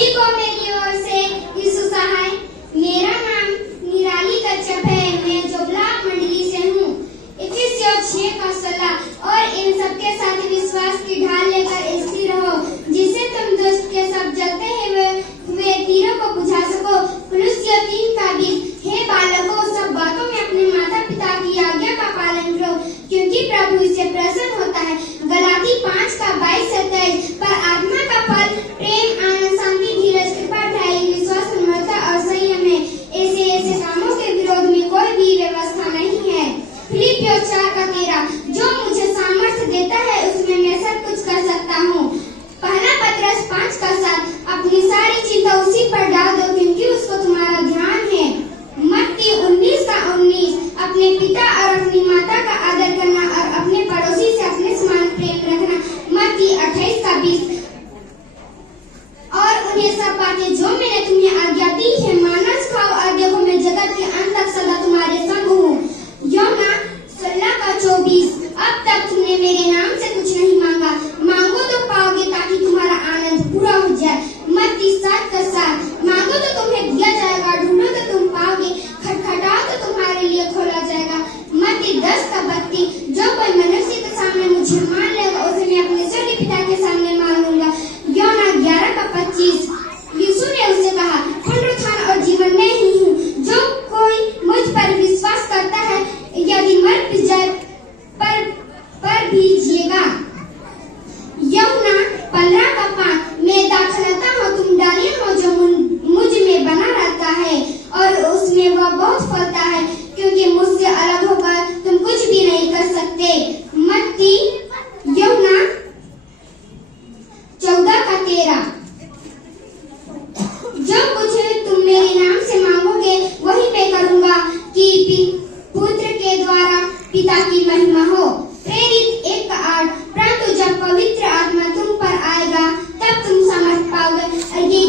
सभी को मेरी ओर से यीशु सहाय। मेरा नाम निराली कच्छप है। मैं जोबलाक मंडली से हूँ। इफिसियों 6:16 और इन सबके साथ विश्वास की ढाल लेकर स्थिर रहो, जिससे तुम दुष्ट के सब जलते हुए तीरों को बुझा सको। कुलुस्सियों 3:20 हे बालकों, सब बातों में अपने माता पिता की आज्ञा का पालन करो, क्योंकि प्रभु इससे प्रसन्न होता है। गलाती 5:22-23 पर आत्मा का फल प्रेम, आनंद, शांति, धीरज, कृपा, दयालु, विश्वास, नम्रता और संयम है। ऐसे कामों के विरोध में कोई भी व्यवस्था नहीं है। फिलिपियों 4:13 जो मुझे सामर्थ्य देता है उसमें मैं सब कुछ कर सकता हूँ। पहला पत्रस 5:7 अपनी सारी चिंता उसी पर डाल दो, क्योंकि उसको तुम्हारा ध्यान है। मत्ती 19:19 अपने पिता और अपनी माता का आदर करना और अपने पड़ोसी से अपने समान प्रेम रखना। मत्ती 28:20 और उन्हें सब बातें जो मैंने तुम्हें आज्ञा दी है मानना सिखाओ, और देखो मैं जगत के अंत तक सदा तुम्हारे संग हूँ। योना 16:24 अब तक तुमने मेरे नाम से कुछ नहीं मांगा, मांगो तो पाओगे ताकि तुम्हारा आनंद पूरा हो जाए। मत्ती 7:7 मांगो तो तुम्हें दिया जाएगा, ढूंढो तो तुम पाओगे, खटखटाओ तो तुम्हारे लिए खोला जाएगा। मत्ती 10:32 जो कोई मनुष्य के सामने मुझे मान लेगा उसे मैं अपने स्वर्गीय पिता के सामने मान लूंगा। योना 11:25 यीशु ने उसे कहा, पुनरुत्थान और जीवन मैं ही हूँ, जो कोई मुझ पर विश्वास करता है यदि मर भी जाए पर भी जिएगा। यूहन्ना 15:5 मैं दाखलता हूँ, तुम डालियाँ हो जो मुझ में बना रहता है और उसमें वह बहुत फलता है, क्योंकि मुझसे अलग होकर तुम कुछ भी नहीं कर सकते। मत्ती यूहन्ना 14:13 जो कुछ तुम मेरे नाम से मांगोगे वही मैं करूँगा, कि पुत्र के द्वारा पिता की महिमा हो। प्रेरित 1:8 परंतु जब पवित्र आत्मा तुम पर आएगा तब तुम समझ पाओगे और ये